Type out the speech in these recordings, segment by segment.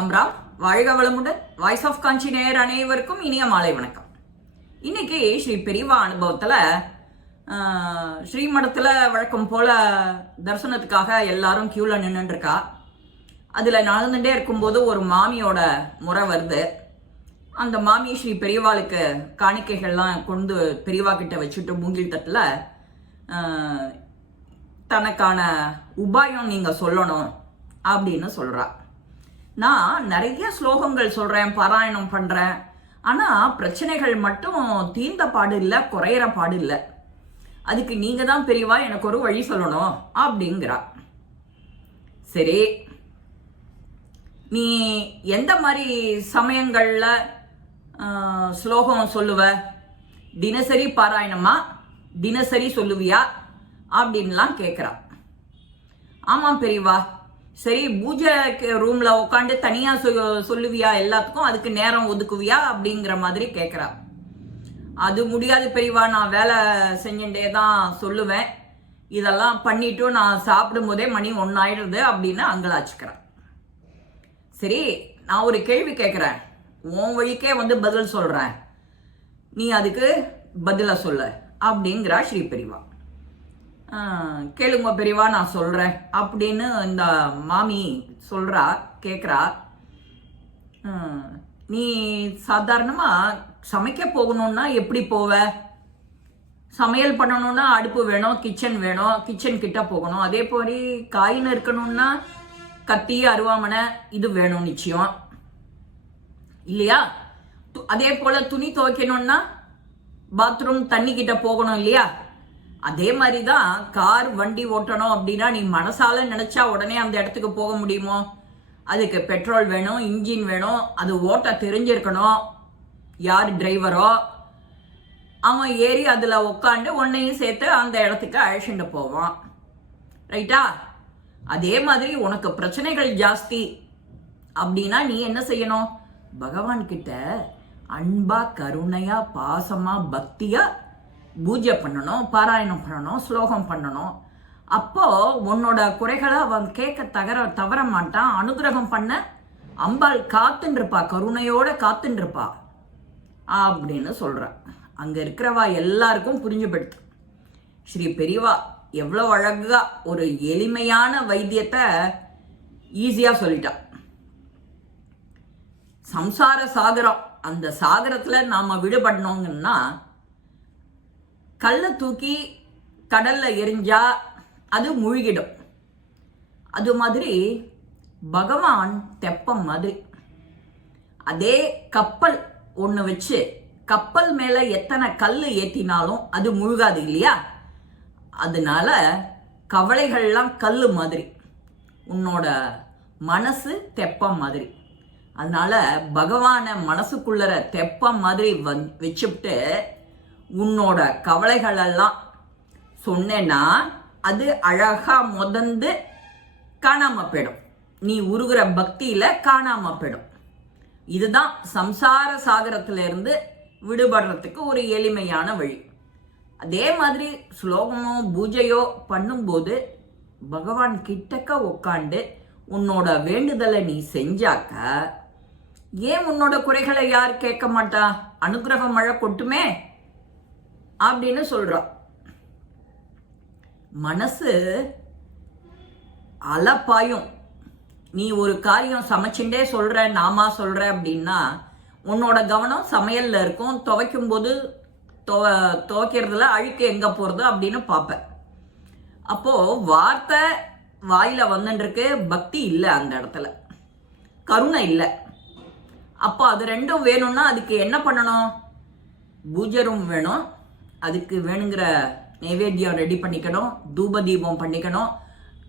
ராம் ராம் வாழ்க வளமுடன் voice of காஞ்சி நேயர் அனைவருக்கும் இனிய மாலை வணக்கம். இன்னைக்கு ஸ்ரீ பெரியவா அனுபவத்தில் ஸ்ரீமடத்தில் வழக்கம் போல தரிசனத்துக்காக எல்லாரும் க்யூவில் நின்னுட்டு அதில் நடந்துகிட்டே இருக்கும்போது ஒரு மாமியோட முறை வருது. அந்த மாமி ஸ்ரீ பெரியவாளுக்கு காணிக்கைகள்லாம் கொண்டு பெரியவா கிட்ட வச்சுட்டு மூங்கில் தட்டில் தனக்கான உபாயம் நீங்கள் சொல்லணும் அப்படின்னு சொல்கிறா நான் நிறைய ஸ்லோகங்கள் சொல்கிறேன் பாராயணம் பண்ணுறேன் ஆனால் பிரச்சனைகள் மட்டும் தீர்ந்த பாடு இல்லை குறையிற பாடு இல்லை. அதுக்கு நீங்கள் தான் பெரியவா எனக்கு ஒரு வழி சொல்லணும் அப்படிங்கிறா. சரி. நீ எந்த மாதிரி சமயங்களில் ஸ்லோகம் சொல்லுவ? தினசரி பாராயணமா? தினசரி சொல்லுவியா? அப்படின்லாம் கேட்குறா ஆமாம் பெரியவா. சரி பூஜை ரூம்ல உட்காந்து தனியா சொ- சொல்லுவியா எல்லாத்துக்கும் அதுக்கு நேரம் ஒதுக்குவியா அப்படிங்கிற மாதிரி கேட்குறா அது முடியாது பெரியவா நான் வேலை செஞ்சுட்டே தான் சொல்லுவேன். இதெல்லாம் பண்ணிட்டு நான் சாப்பிடும் போதே மணி ஒன்னாயிடுது அப்படின்னு அங்கலாச்சுக்கிறேன் சரி நான் ஒரு கேள்வி கேட்குறேன் உன் வழிக்கே வந்து பதில் சொல்றேன். நீ அதுக்கு பதில சொல்லு அப்படிங்கிறா ஸ்ரீ பெரியவா. கேளுங்க பெரியவா நான் சொல்கிறேன் அப்படின்னு இந்த மாமி சொல்கிறா கேட்குறா நீ சாதாரணமாக சமைக்க போகணும்னா எப்படி போவ? சமையல் பண்ணணும்னா அடுப்பு வேணும் கிச்சன் வேணும் கிச்சன் கிட்ட போகணும். அதே போல காய் நறுக்கணும்னா கத்தி அருவாமனை இது வேணும் நிச்சயம். இல்லையா? து- அதே போல துணி துவைக்கணும்னா பாத்ரூம் தண்ணி கிட்ட போகணும் இல்லையா? அதே மாதிரி தான் கார் வண்டி ஓட்டணும் அப்படின்னா நீ மனசால நினைச்சா உடனே அந்த இடத்துக்கு போக முடியுமோ? அதுக்கு பெட்ரோல் வேணும் இன்ஜின் வேணும் அது ஓட்ட தெரிஞ்சிருக்கணும். யார் டிரைவரோ அவன் ஏறி அதில் உட்காந்து உன்னையும் சேர்த்து அந்த இடத்துக்கு அழைச்சிட்டு போவான். ரைட்டா அதே மாதிரி உனக்கு பிரச்சனைகள் ஜாஸ்தி. அப்படின்னா நீ என்ன செய்யணும்? பகவான் கிட்ட அன்பா கருணையா பாசமா பக்தியா பூஜை பண்ணணும் பாராயணம் பண்ணணும் ஸ்லோகம் பண்ணணும். அப்போது உன்னோட குறைகளை அவன் கேட்க தகர தவற மாட்டான். அனுகிரகம் பண்ண அம்பாள் காத்துன்னு கருணையோடு கருணையோட அப்படின்னு சொல்கிறான் அங்கே இருக்கிறவா எல்லாருக்கும் புரிஞ்சுபடுத்து. ஸ்ரீ பெரியவா எவ்வளோ அழகாக ஒரு எளிமையான வைத்தியத்தை ஈஸியாக சொல்லிட்டான் சம்சார சாகரம் அந்த சாகரத்தில் நாம் விடுபடணுங்கன்னா கல்லை தூக்கி கடல்ல எரிஞ்சா அது முழுகிடும். அது மாதிரி பகவான் தெப்பம் மாதிரி. அதே கப்பல் ஒன்று வச்சு கப்பல் மேல எத்தனை கல் ஏற்றினாலும் அது முழுகாது இல்லையா? அதனால கவலைகள்லாம் கல் மாதிரி. உன்னோட மனசு தெப்பம் மாதிரி. அதனால பகவானை மனசுக்குள்ளற தெப்பம் மாதிரி வந் வச்சுட்டு உன்னோட கவலைகளெல்லாம் சொன்னேன்னா அது அழகா முதந்து காணாம போயிடும். நீ உருகிற பக்தியில காணாம போயிடும். இதுதான் சம்சார சாகரத்துல இருந்து விடுபடுறதுக்கு ஒரு எளிமையான வழி. அதே மாதிரி ஸ்லோகமோ பூஜையோ பண்ணும்போது பகவான் கிட்டக்க உட்காந்து உன்னோட வேண்டுதலை நீ செஞ்சாக்க ஏன் உன்னோட குறைகளை யார் கேட்க மாட்டா? அனுகிரகம் மழை கொட்டுமே. அப்படின்னு சொல்றான் மனசு அலப்பாயும். நீ ஒரு காரியம் சமைச்சுட்டே சொல்ற நாமா சொல்ற அப்படின்னா உன்னோட கவனம் சமையல்ல இருக்கும். துவைக்கும் போது துவ- துவைக்கிறதுல அழுக்கு எங்க போறது அப்படின்னு பார்ப்பேன். அப்போ வார்த்தை வாயில வந்துருக்கு பக்தி இல்லை அந்த இடத்துல. கருணை இல்லை. அப்போ அது ரெண்டும் வேணும்னா அதுக்கு என்ன பண்ணணும்? பூஜரும் ரூம் வேணும். அதுக்கு வேணுங்கிற நைவேத்தியம் ரெடி பண்ணிக்கணும். தூப தீபம் பண்ணிக்கணும்.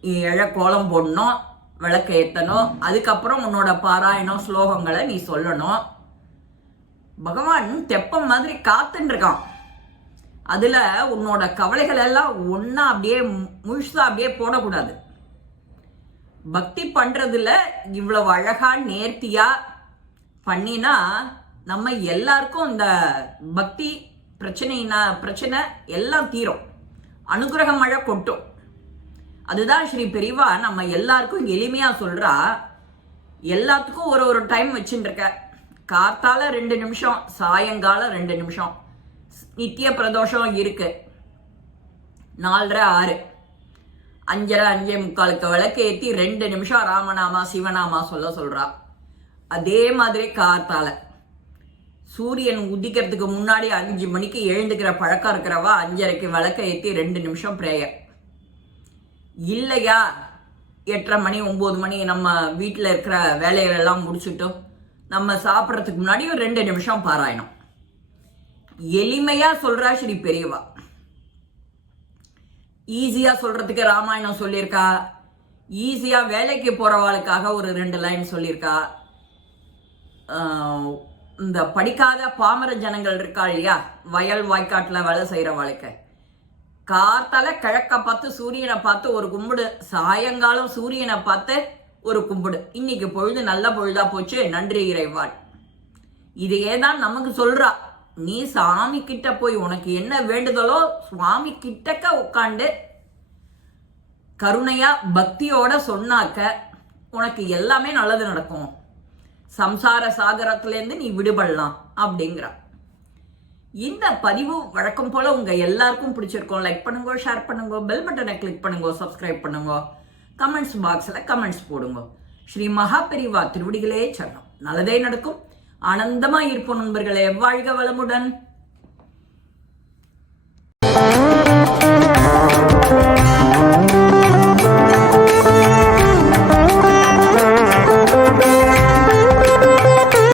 இழ கோலம் போடணும். விளக்கு ஏற்றணும் அதுக்கப்புறம் உன்னோட பாராயணம் ஸ்லோகங்களை நீ சொல்லணும். பகவான் தெப்பம் மாதிரி காத்துன்னு இருக்கான் அதுல உன்னோட கவலைகள் எல்லாம் ஒண்ணா அப்படியே முழுசாக முழுசா அப்படியே போடக்கூடாது. பக்தி பண்றதுல இவ்வளவு அழகா நேர்த்தியா பண்ணினா நம்ம எல்லாருக்கும் இந்த பக்தி பிரச்சனைனா பிரச்சனை எல்லாம் தீரும். அனுகிரக மழை கொட்டும். அதுதான் ஸ்ரீ பெரியவா நம்ம எல்லாருக்கும் எளிமையாக சொல்கிறா எல்லாத்துக்கும் ஒரு ஒரு டைம் வச்சுட்டுருக்க காத்தால ரெண்டு நிமிஷம் சாயங்காலம் ரெண்டு நிமிஷம். நித்திய பிரதோஷம் இருக்கு. நாலரை ஆறு. அஞ்சரை அஞ்சே முக்காலுக்கு விளக்கு ஏற்றி ரெண்டு நிமிஷம் ராமநாமா சிவநாமா சொல்ல சொல்கிறா அதே மாதிரி காத்தால. சூரியன் உதிக்கிறதுக்கு முன்னாடி அஞ்சு மணிக்கு எழுந்துக்கிற பழக்கம் இருக்கிறவா? அஞ்சரைக்கு விளக்க ஏற்றி ரெண்டு நிமிஷம் ப்ரேயர் இல்லையா? எட்டரை மணி ஒம்பது மணி நம்ம வீட்டில் இருக்கிற வேலைகளெல்லாம் முடிச்சுட்டோம் நம்ம சாப்பிட்றதுக்கு முன்னாடி ரெண்டு நிமிஷம் பாராயணம். எளிமையாக சொல்கிறா ஸ்ரீ பெரியவா. ஈஸியாக சொல்கிறதுக்கு ராமாயணம் சொல்லியிருக்கா. ஈஸியாக வேலைக்கு போகிறவாளுக்காக ஒரு ரெண்டு லைன் சொல்லியிருக்கா. இந்த படிக்காத பாமர ஜனங்கள் இருக்கா இல்லையா? வயல் வாய்க்காட்டில் வேலை செய்யறவாளுக்கு காத்தால கிழக்க பார்த்து சூரியனை பார்த்து ஒரு கும்பிடு. சாயங்காலம் சூரியனை பார்த்து ஒரு கும்பிடு. இன்னைக்கு பொழுது நல்ல பொழுதா போச்சு. நன்றி இறைவாள் இதையே தான் நமக்கு சொல்றா. நீ சாமி கிட்ட போய் உனக்கு என்ன வேண்டுதலோ சுவாமி கிட்டக்க உட்காந்து கருணையா பக்தியோட சொன்னாக்க உனக்கு எல்லாமே நல்லது நடக்கும். சம்சார சாகரத்திலேருந்து நீ விடுபடலாம் அப்படிங்கிறா. இந்த பதிவு வழக்கம் போல உங்க எல்லாருக்கும் பிடிச்சிருக்கோம். லைக் பண்ணுங்க ஷேர் பண்ணுங்க பெல் பட்டனை கிளிக் பண்ணுங்க சப்ஸ்கிரைப் பண்ணுங்க. கமெண்ட்ஸ் பாக்ஸ்ல கமெண்ட்ஸ் போடுங்க. ஸ்ரீ மகாபெரிவா திருவடிகளே சரணம். நல்லதே நடக்கும். ஆனந்தமா இருப்போம் நண்பர்களே. வாழ்க வளமுடன்.